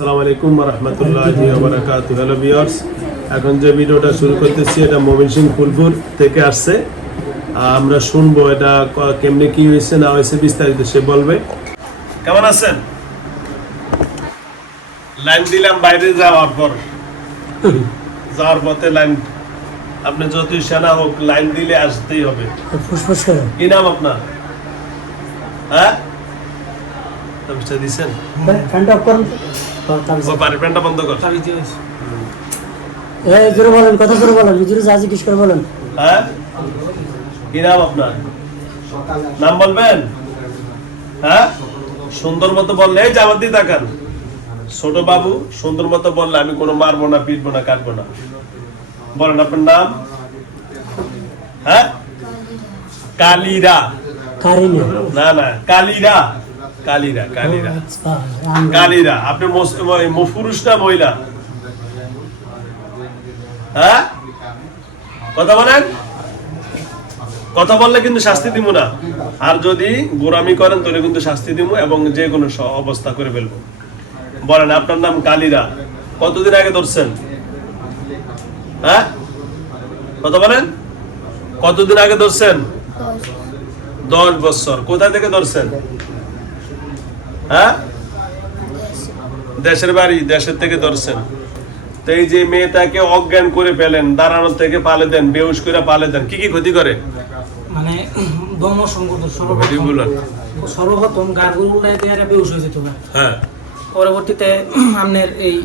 আসসালামু আলাইকুম ওয়া রাহমাতুল্লাহি ওয়া বারাকাতুহু। হ্যালো ভিউয়ার্স, এখন যে ভিডিওটা শুরু করতেছি এটা ময়মনসিংহ ফুলপুর থেকে আসছে। আমরা শুনবো এটা কেমনে কি হয়েছে না হয়েছে বিস্তারিত সে বলবে। কেমন আছেন? লাইন দিলাম বাইরে যাওয়ার পথে লাইন, আপনি যতই সেনা হোক লাইন দিলে আসতেই হবে। ফুসফুস করে কি নাম আপনার? হ্যাঁ দিচ্ছেন ফ্যানটা অফ করুন। ফ্যানটা বন্ধ কর। জোরে বলেন, কথা জোরে বলেন, জোরে যা জিজ্ঞেস করে বলেন। হ্যাঁ কি নাম আপনার? নাম বলবেন? হ্যাঁ সুন্দর মতো বললে এই যে আমার দিয়ে তাকান। ছোট বাবু সুন্দর মতো বললে আমি কোনো মারবো না, পিটবো না, কাটবো না। বলেন আপনার নাম? হ্যাঁ কালিরা। না না কালিরা, কালিরা কালিরা কালিরা। আপনি পুরুষ না মহিলা? হ্যাঁ কথা বলেন। কথা বললে কিন্তু শাস্তি দিব না, আর যদি গোরামি করেন তাহলে কিন্তু শাস্তি দিব এবং যে কোনো অবস্থা করে ফেলবো। বলেন আপনার নাম কালিরা, কতদিন আগে ধরছেন? হ্যাঁ কথা বলেন, কতদিন আগে ধরছেন? 10 বছর। কোথা থেকে ধরছেন? হ্যাঁ দেশের বাড়ি, দেশের থেকে ধরছেন। তো এই যে মেয়েটাকে অজ্ঞান করে ফেলেন, দাঁড়ানোর থেকে পালে দেন, বেহুশ করে পালে দেন, কি কি ক্ষতি করে? মানে দম সংকট সর্বপ্রথম গাড়গুলোয় দেয়ারে বেহুশ হয়ে যেত। হ্যাঁ পরবর্তীতে আপনার এই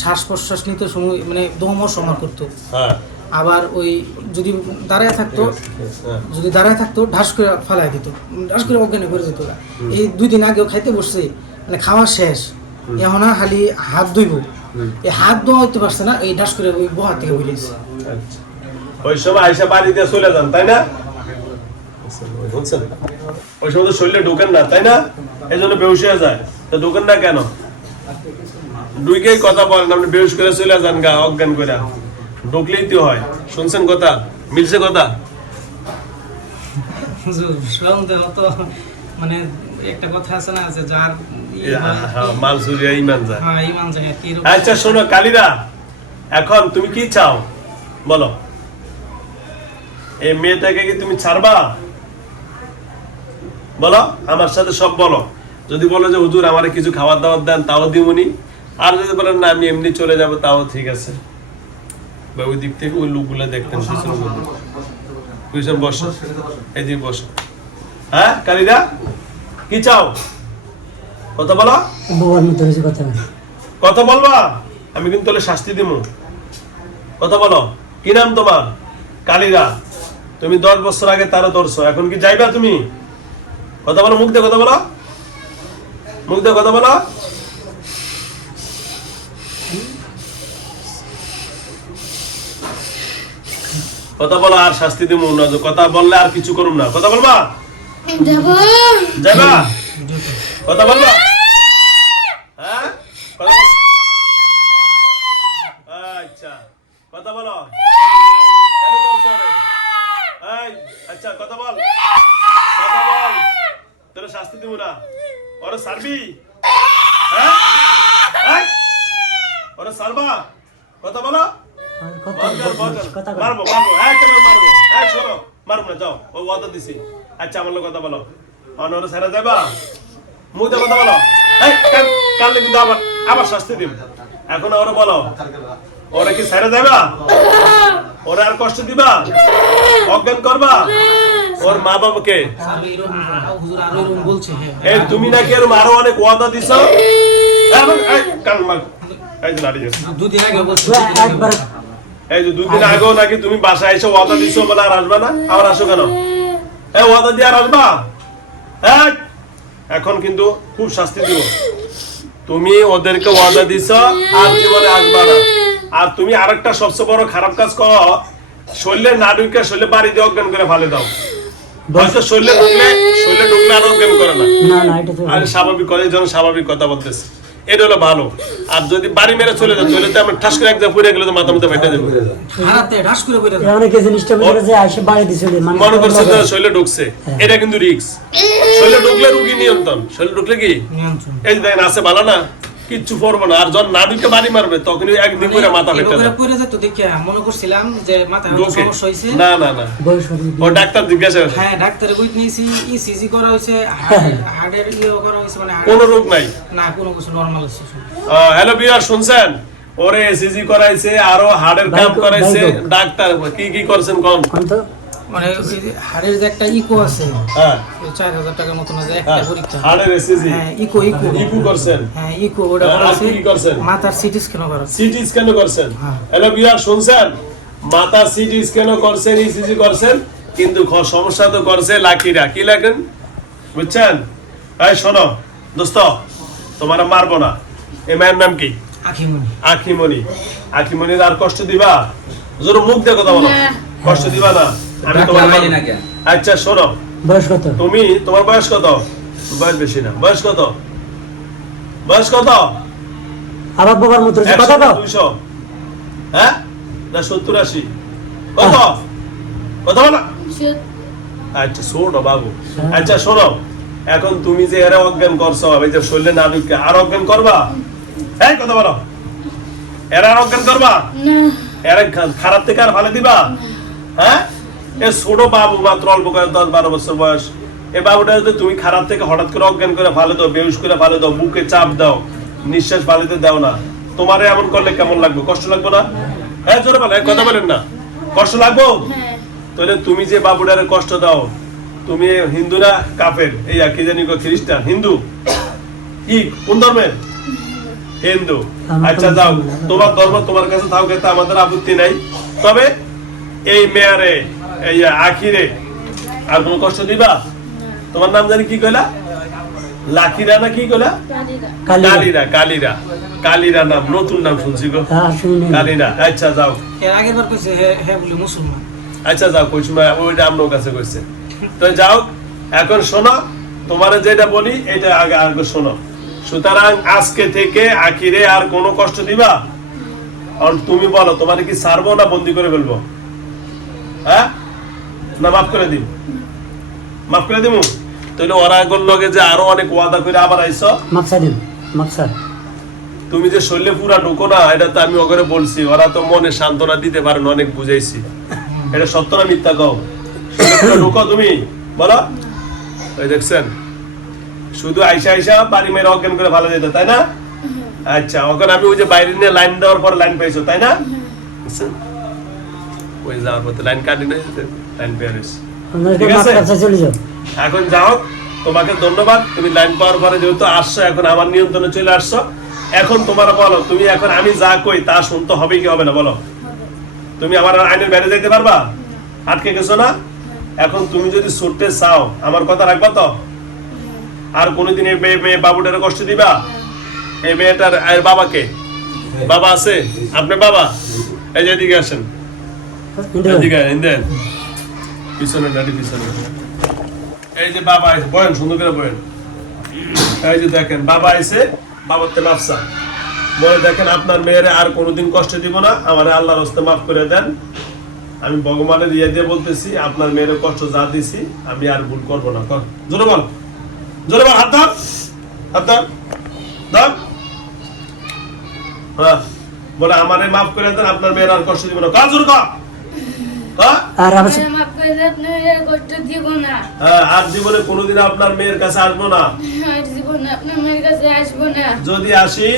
শ্বাস প্রশ্বাস নিতে সময় মানে দম সময় করতো। হ্যাঁ আবার ওই যদি দাঁড়ায় থাকতো ঢাস করে ফালাই দিত, ঢাস করে অজ্ঞানে করে যেত। এই 2 দিন আগেও খাইতে বসছে, মানে খাওয়া শেষ, এখন খালি হাত ধুইব, এই হাত ধোয়া হইতে পারছে না, এই ঢাস করে ওই বহার থেকে বুঝেছে। ওই সময় আইসা বাড়িতে চলে যান, তাই না? ওই সময় তো শরীরে ঢোকেন না, তাই না? এই জন্য বেহুশ হয়ে যায়। তো ঢোকেন না কেন? দুইকেই কথা বলেন, আপনি বেহুশ করে চলে যান গা, অজ্ঞান করে ঢুকলেই তো হয়। শুনছেন কথা? মিলছে কথা? মানে একটা কথা আছে না, যে যার মাল চুরিয়া ইমান যায়। আচ্ছা শোনো কালিরা, এখন তুমি কি চাও বলো? এই মেয়েটাকে কি তুমি ছাড়বা? বলো, আমার সাথে সব বলো। যদি বলো যে হুজুর আমারে কিছু খাবার দাবার দেন তাও দিমুনি, আর যদি বলেন না আমি এমনি চলে যাব তাও ঠিক আছে। ওই দিক থেকে ওই লোকগুলো দেখতেন বসো, এদিকে বসো। হ্যাঁ কালিরা কি চাও? কথা বলো, কথা বলবা, আমি কিন্তু তাহলে শাস্তি দিব। কথা বলো, কি নাম তোমার? কালিরা। তুমি 10 বছর আগে তারা ধরছো, এখন কি যাইবা তুমি? কথা বলো, মুখ দিয়ে কথা বলো, মুখ দিয়ে কথা বলো। কথা বলো, আর শাস্তি দিব না। কথা বললে আর কিছু করুম না। কথা বলবা? যাইবা? কথা বলবা? হ্যাঁ আচ্ছা কথা বলো। কেন করছো রে? আচ্ছা কথা বল, কথা বল, তোর শাস্তি দিব না। ওরা সারবি? হ্যাঁ ওরা সারবা? কথা বলো। মারবো মারবো, একেবারে মারবো। শোনো, মারবো না, যাও, ও ওয়াদা দিছি। আচ্ছা আমার কথা বলো, ওরা সারা যাবা? মুখে কথা বলো। কালকে কিন্তু আবার শাস্তি দিব। এখন ওরা বলো, ওরা কি সারা যাবা? ওরা আর কষ্ট দিবা? অজ্ঞান করবা? ওর মা বাবাকে এই তুমি নাকি এর আরো অনেক ওয়াদা দিছ। এই যে 2 দিন আগেও নাকি তুমি বাসায় এসে ওয়াদা দিছো বলে আর আসবা না। আবার আসো কেন? ওয়াদা দিয়ে আর আসবা? এখন কিন্তু খুব শাস্তি দিব। তুমি ওদেরকে ওয়াদা দিছ আর জীবনে আসবা না। আর তুমি আরেকটা সবচেয়ে বড় খারাপ কাজ করো, শরীরে না ঢুকে শরীরে বাড়ি দিয়ে অজ্ঞান করে ফেলে দাও। হয়তো শরীরে ঢুকলে আর অজ্ঞান করে না, আর স্বাভাবিক করে যখন স্বাভাবিক কথা বলতেছে, এটা হলো ভালো। আর যদি বাড়ি মেরে চলে যায় তাহলে তো আমরা ঠাস করে একদম পুড়ে গেলে তো মাথা মধ্যে ফেটে যাবে। মনে করছে তো শরীরে ঢুকছে, এটা কিন্তু রিস্ক। শরীরে ঢুকলে রুগী নিয়ন্ত্রণ, শরীরে ঢুকলে কি এই দেখেন আছে ভালো না, কিচ্ছু পড়বো না, আর যখন নাবিকে বাড়ি মারবে তখনই একদিন করে মাথা ফেটে এভাবে যাবে। পড়ে যেত দেখে মনে করছিলাম যে মাথায় হয়তো ঢোকে। সমস্যা হয়েছে। না না না, ও ডাক্তার জিজ্ঞাসা করে। হ্যাঁ ডাক্তারের বই নিয়েছি, ইসিজি করা হয়েছে, হার্টের করা হয়েছে, মানে কোনো রোগ নাই। না কোনো কিছু নরমাল আছে। হ্যালো বিয়ার শুনছেন, ওরে এসিজি করাইছে, আরো হার্টের কাম করাইছে, ডাক্তার কি কি করছেন কোন? মানে হাড়ের যে একটা ইকো আছে, হ্যাঁ 4000 টাকার মতো না, যে একটা পরীক্ষা। হার্টের এসিজি হ্যাঁ ইকো ইকু করছেন। হ্যাঁ ইকো ওটা আর করাছে। কি করছেন? মাথার সিটি স্ক্যান করা। সিটি স্ক্যান করছেন। হ্যাঁ। হ্যালো বিয়ার শুনছেন, মাথা সিটি স্ক্যান করছেন, ইসিজি করছেন, কিন্তু সমস্যা তো করছে লাকিরা। কি লাগেন বুঝছেন? এই শোনো দোস্ত, তোমার মারবো না। এই মায়ের নাম কি? আখিমনি। আখিমনি। আখিমনির আর কষ্ট দিবা? জোর মুখ দিয়ে কথা বলো। কষ্ট দিবা না? আমি তোমার আচ্ছা শোনো, বয়স কত? তুমি তোমার বয়স কত? বয়স বেশি না। বয়স কত? বয়স কত? আবার বাবার মতো 100 কত না দাও? 200? হ্যাঁ না 70 80? কত? কথা বলো। আচ্ছা শোনো বাবু, আচ্ছা শোনো, এখন তুমি যে এরা অজ্ঞান করছো, এই যে শরীরে না ঢুকে আর অজ্ঞান করবা? এই কথা বলো, এরা আর অজ্ঞান করবা? এরা খারাপ থেকে আর ভালো দিবা? হ্যাঁ এ ছোট বাবু, মাত্র অল্প বয়স 10-12 বছর বয়স, এই বাবুটা যদি তুমি খারাপ থেকে হঠাৎ করে অজ্ঞান করে ভালো দাও, বেহুশ করে ভালো দাও, বুকে চাপ দাও, নিঃশ্বাস ভালোতে দাও না, তোমারে এমন করলে কেমন লাগবে? কষ্ট লাগবে না? হ্যাঁ জোরে বলেন, কথা বলেন না, কষ্ট লাগবো? তাহলে তুমি যে বাবুটারে কষ্ট দাও, তুমি হিন্দু না কাফের? এই কি জানি খ্রিস্টান? হিন্দু? কি কোন ধর্মের? হিন্দু। আচ্ছা যাও, তোমার ধর্ম তোমার কাছে থাক, এতে আমাদের আপত্তি নাই। তবে এই মেয়ারে, এই আখিরে আর কোন কষ্ট দিবা? তোমার নাম জানি কি কইলা? লাকিরা না কি কইলা? কালিরা। কালিরা, কালিরা নাম, নতুন নাম শুনছি গো, কালিরা। আচ্ছা যাও, এর আগের বার কইছে হ্যাঁ বলি মুসলমান। আচ্ছা যাও, কই সময় ওইটা আমরাও কাছে কইছে। তো যাও, এখন শোনো, তোমার যেটা বলি এটা আগে আগে শোনো। সুতরাং আজকে থেকে আখিরে আর কোনো কষ্ট দিবা? আর তুমি বলো, তোমার কি ছাড়বো না বন্দি করে ফেলবো? হ্যাঁ না মাফ করে দিব? মাফ করে দিব? তাহলে ওরা এখন লগে যে আরো অনেক ওয়াদা করে আবার আইছো, মাপসা দিন, মাপসা। তুমি যে শরীরে পুরা ঢুকো না, এটা তো আমি ওখানে বলছি, ওরা তো মনে সান্ত্বনা দিতে পারে না, অনেক বুঝাইছি। এটা সত্য না মিথ্যা কও? ঢুকো তুমি বলো। ওই দেখছেন, শুধু আইসা আইসা বাড়ি মেয়ের অজ্ঞান করে ভালো যেত, তাই না? আচ্ছা, ওখানে আমি ওই যে বাইরে নিয়ে লাইন দেওয়ার পর লাইন পাইছো, তাই না? বুঝছেন? ওই যাওয়ার পথে লাইন কাটি না, লাইন পেয়ে রয়েছে। ঠিক আছে, চলে যাও। এখন যাও, তোমাকে ধন্যবাদ। তুমি লাইন পাওয়ার পরে যেহেতু আসছো, এখন আমার নিয়ন্ত্রণে চলে আসছো। এখন তোমার বলো, তুমি এখন আমি যা কই তা শুনতে হবে কি হবে না বলো? তুমি আমার আইনের বাইরে যাইতে পারবা? আটকে গেছো না? এখন তুমি যদি ছুটতে চাও, আমার কথা রাখবা তো? আর কোনোদিন এই মেয়ে বাবুটারে কষ্ট দিবা? এই মেয়েটার আর বাবাকে, বাবা আছে? আপনি বাবা? এই যে এদিকে আসেন, এদিকে দেন, পিছনে নাটি পিছনে। এই যে বাবা আছে, বয়েন সুন্দর করে বয়েন। এই যে দেখেন বাবা আছে, বাবার তে মাফসা বলে, দেখেন আপনার মেয়েরে আর কোনোদিন কষ্ট দিব না, আমার আল্লাহর হস্তে মাফ করে দেন। আমি ভগবানের ইয়ে দিয়ে বলতেছি, আপনার মেয়েরে কষ্ট যা দিছি আমি আর ভুল করবো না। জোরে বল, জোরে বল, হাত ধর, হাত ধর, ধর। হ্যাঁ বলে, আমারে মাফ করে দেন, আপনার মেয়ের আর কষ্ট দিব না। কাজ জোরে কর। আর আর জীবনে কোনোদিন আপনার মেয়ের কাছে আসবো না। যদি আসি,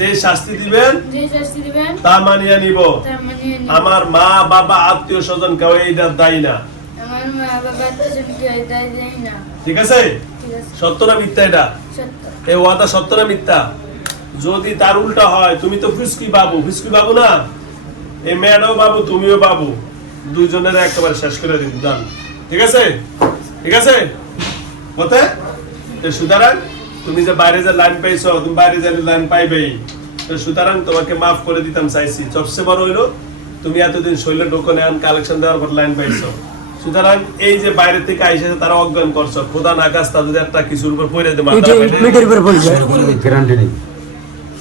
যে শাস্তি দিবেন তা মানিয়ে নিব। আমার মা বাবা আত্মীয় স্বজন কেউ এইটা দায়ী না। ঠিক আছে? সত্য না মিথ্যা? এটা এই ওয়াদা সত্য না মিথ্যা? যদি তার উল্টা হয়, তুমি তো ফিসকি বাবু, ফিসকি বাবু না, এই মেয়েটাও বাবু, তুমিও বাবু, দুইজনের একেবারে শেষ করে দিন, জান। ঠিক আছে? ঠিক আছে বলতে? সুতরাং তুমি যে বাইরে যে লাইন পাইছো, তুমি বাইরে যে লাইন পাইবেই, সুতরাং তোমাকে মাফ করে দিতাম চাইছি। সবচেয়ে বড় হইলো, তুমি এতদিন শৈল টোকন কালেকশন দেওয়ার পর লাইন পাইছো। সুতরাং এই যে বাইরে থেকে আইসে তারা অজ্ঞান করছো, খোদা নাকাস তাদের একটা কিছুর উপর পড়ে দে, মাথা মিটের উপর বলছো গ্যারান্টি নেই,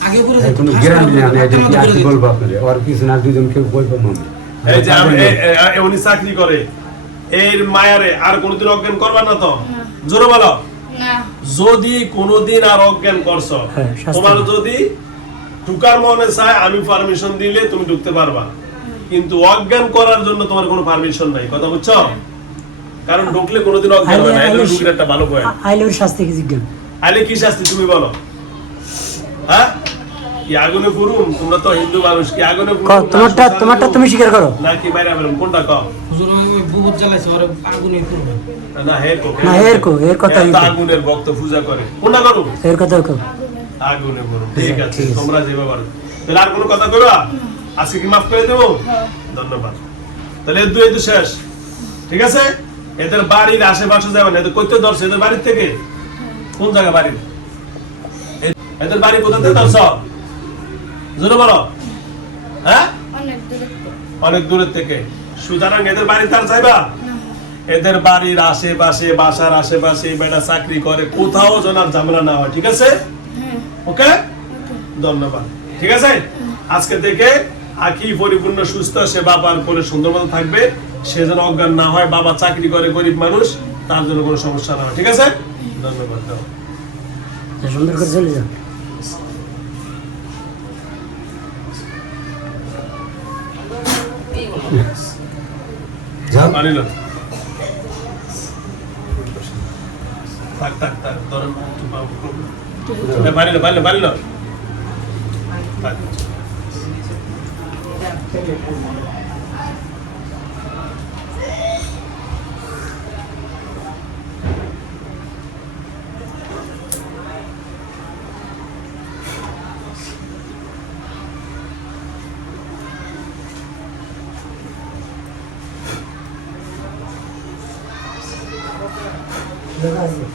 আগে পুরো কোনো গ্যারান্টি নেই। আমি এটা কি বলবো আপনাদের, আর কিছু না, দুজন কেউ বলবো না। এই যে উনি চাকরি করে, এর মায়ারে আর কোনোদিন অজ্ঞান করবা না তো? জোরে বলো। না যদি কোনোদিন আর অজ্ঞান করছো, হ্যাঁ, শাস্তি তোমার হবে। যদি ঢুকার মনে চায় আমি পারমিশন দিলে তুমি ঢুকতে পারবা, কিন্তু অজ্ঞান করার জন্য তোমার কোনো পারমিশন নাই, কথা বুঝছো? কারণ ঢুকলে কোনোদিন অজ্ঞান হয় না, এটা ঢুকলে একটা ভালো পয়েন্ট। আইলে ওর শাস্তি কি জিজ্ঞান? আইলে কি শাস্তি তুমি বলো? হ্যাঁ, কি আগুনে পুরুম? তোমরা তো হিন্দু মানুষ, কি আগুনে পুরুম? তোমারটা তুমি স্বীকার করো নাকি বাইরে বেরোম? কোনটা কও? হুজুর ওই বহুত জ্বালাইছে ওরে আগুনে করবে না হে কো, না, এর কথা এরা তো আগুনের ভক্ত পূজা করে, কোনটা করো? এর কথা কও। আগুনে পুরুম, ঠিক আছে, ঠিক আছে। তোমরা যেভাবে পারো। তাহলে আর কোনো কথা কইবা? আজকে কি মাফ করে দেবো? হ্যাঁ। ধন্যবাদ। তাহলে এর দুই তো শেষ, ঠিক আছে? এদের বাড়ির আশেপাশে যাবেন, এদের কইতে ধরছে এদের বাড়ির থেকে কোন জায়গা বাড়ি? এদের বাড়ি কোথা থেকে ধরছ? জোরে বলো। হ্যাঁ, অনেক দূরে তো। অনেক দূরের থেকে। সুতরাং এদের বাড়ি তার যাইবা? এদের বাড়ির আশেপাশে, বাসার আশেপাশে বেটা চাকরি করে, কোথাও যেন আর ঝামেলা না হয়, ঠিক আছে? হ্যাঁ ওকে, ধন্যবাদ। ঠিক আছে, আজকে থেকে আখি পরিপূর্ণ সুস্থ, সে বাবার করে সুন্দর মতো থাকবে, সে যেন অজ্ঞান না হয়, বাবা চাকরি করে, গরিব মানুষ, তার জন্য কোনো সমস্যা না হয়, ঠিক আছে? ধন্যবাদ। দাও। সুন্দর করে চলে যাও। যাও। পানি লো। থাক থাক থাক, ধরো, একটু পাবো। পানি লো, পানি লো, পানি লো। থাক।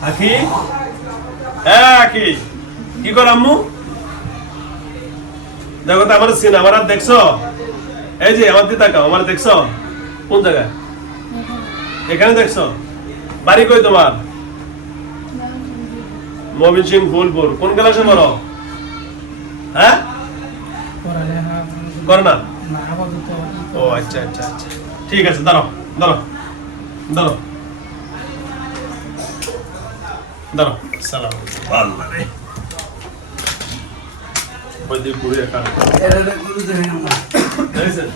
আখি, আখি, কি কর আম্মু? দেখো তো আমার সিন, আমার আর দেখছো? এই যে আমার দিকে তাকাও, আমার দেখছো? কোন জায়গায়? এখানে দেখছো? বাড়ি কই তোমার? মবিন সিং ফুলপুর। কোন ক্লাসে পড়ো? হ্যাঁ, পড়ালেখা করো না? না আপাতত ও আচ্ছা আচ্ছা আচ্ছা, ঠিক আছে, দাঁড়াও দাঁড়াও দাঁড়াও দাঁড়াও। সালাম। আল্লাহ রে, ওই দিকে ঘুরে কাট। দেখছেন?